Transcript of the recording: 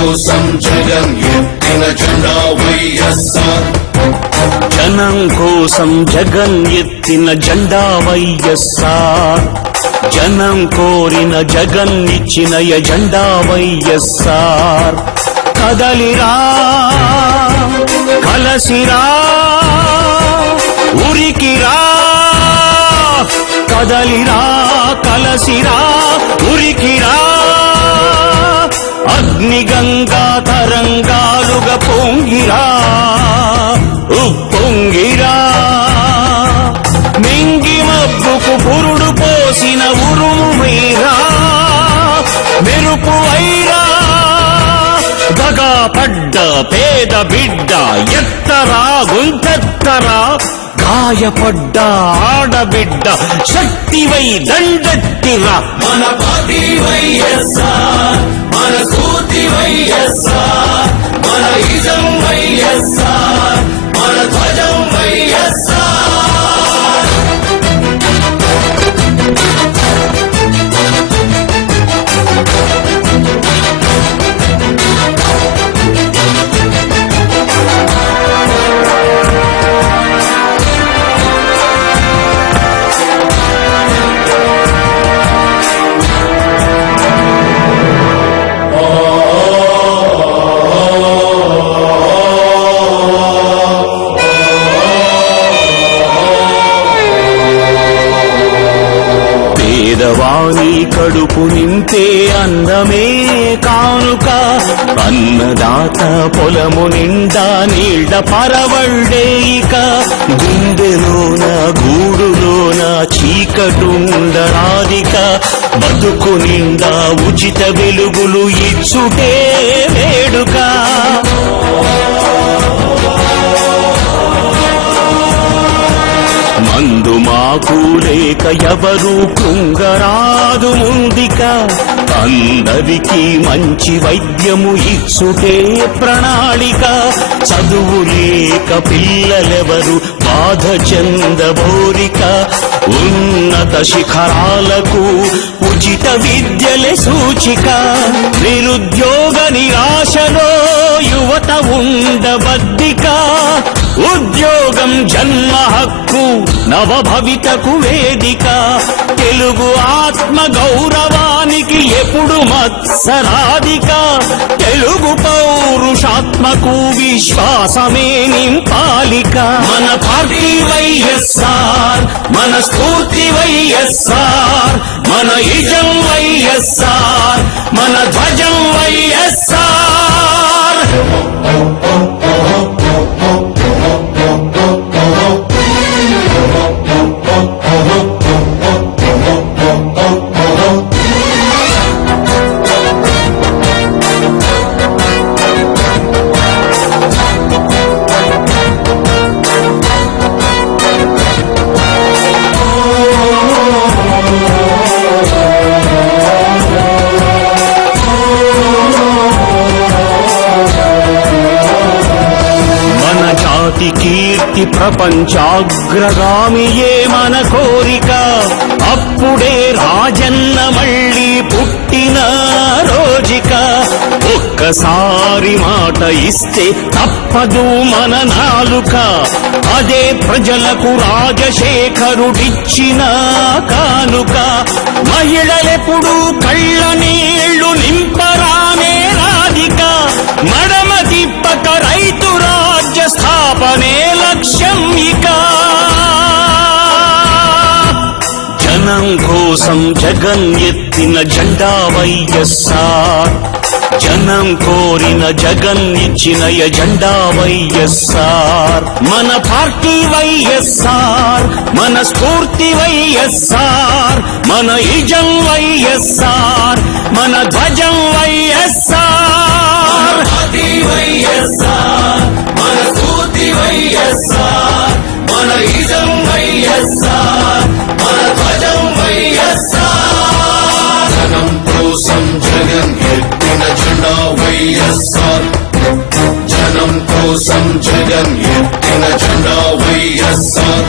కోసం జగన్ ఎత్తిన జెండా వైఎస్ఆర్. జనం కోసం జగన్ ఎత్తిన జెండా వైఎస్ఆర్. జనం కోరిన జగన్ ఇచ్చిన ఎజెండా వైఎస్ఆర్. కదలిరా కలసిరా ఉరికిరా, కదలిరా కలసిరా ఉరికిరా, అగ్నిగంగా తరంగాలుగా పొంగిరా ఉప్పొంగిరా, మింగి మబ్బుకు పురుడు పోసిన ఉరుము వీరా, మెరుపు వైరా, దగా పడ్డ పేద బిడ్డ ఎత్తరా గుంతెత్తరా, గాయపడ్డ ఆడబిడ్డ శక్తివై దండెత్తిరా. మన పార్టీ వైఎస్ఆర్, మన స్ఫూర్తి వైఎస్ఆర్, మన ఇజం వైఎస్ఆర్, మన ధ్వజం వైఎస్ఆర్. పేదవాని కడుపు నింపే అన్నమే కానుక, అన్నదాత పొలము నిండా నీళ్ల పరవళ్ళే ఇక, గుండెలోన గూడులోన చీకటుండరాదిక, బతుకు నిండా ఉచిత వెలుగులు ఇచ్చుటే వేడుక. మందు మాకు లేక ఎవరు కృంగరాదు ముందిక, అందరికీ మంచి వైద్యము ఇచ్చుటే ప్రణాళిక, చదువు లేక పిల్లలెవరు బాధ చెందబోరిక, ఉన్నత శిఖరాలకు ఉచిత విద్యలే సూచిక, నిరుద్యోగ నిరాశలో యువత ఉండబద్దిక, ఉద్యోగం జన్మ హక్కు నవభవితకు వేదిక, తెలుగు ఆత్మ గౌరవానికి ఎప్పుడు మత్సరాధిక, తెలుగు పౌరుషాత్మకు విశ్వాసమే నింపాలిక. మన పార్టీ వైఎస్ఆర్, మన స్ఫూర్తి వైఎస్ఆర్, మన ఇజం వైఎస్ఆర్, మన ధ్వజం వైఎస్ఆర్. కీర్తి ప్రపంచాగ్రగామియే మన కోరిక, అప్పుడే రాజన్న మళ్ళీ పుట్టిన రోజిక, ఒక్కసారి మాట ఇస్తే తప్పదు మన నాలుక, అదే ప్రజలకు రాజశేఖరుడిచ్చిన కానుక, మహిళలెప్పుడు కళ్ళ నీళ్లు నింపరానే రాధిక, మడమ తిప్పక రైతు రాజ్య స్థాపనే లక్ష్యం ఇక. జనం కోసం జగన్ ఎత్తిన జెండా వైఎస్ఆర్. జనం కోరిన జగన్ ఇచ్చిన ఎజెండా వైఎస్ఆర్. మన పార్టీ వైఎస్ఆర్, మన స్ఫూర్తి వైఎస్ఆర్, మన ఇజం వైఎస్ఆర్, మన ధ్వజం వైఎస్ఆర్. వైఎస్ఆర్, మన స్ఫూర్తి వైఎస్ఆర్, మన ఇజం వైఎస్ఆర్, మన ధ్వజం వైఎస్ఆర్. జనం కోసం జగన్ ఎత్తిన జెండా వైఎస్ఆర్. జనం కోసం జగన్ ఎత్తిన జెండా వైఎస్ఆర్.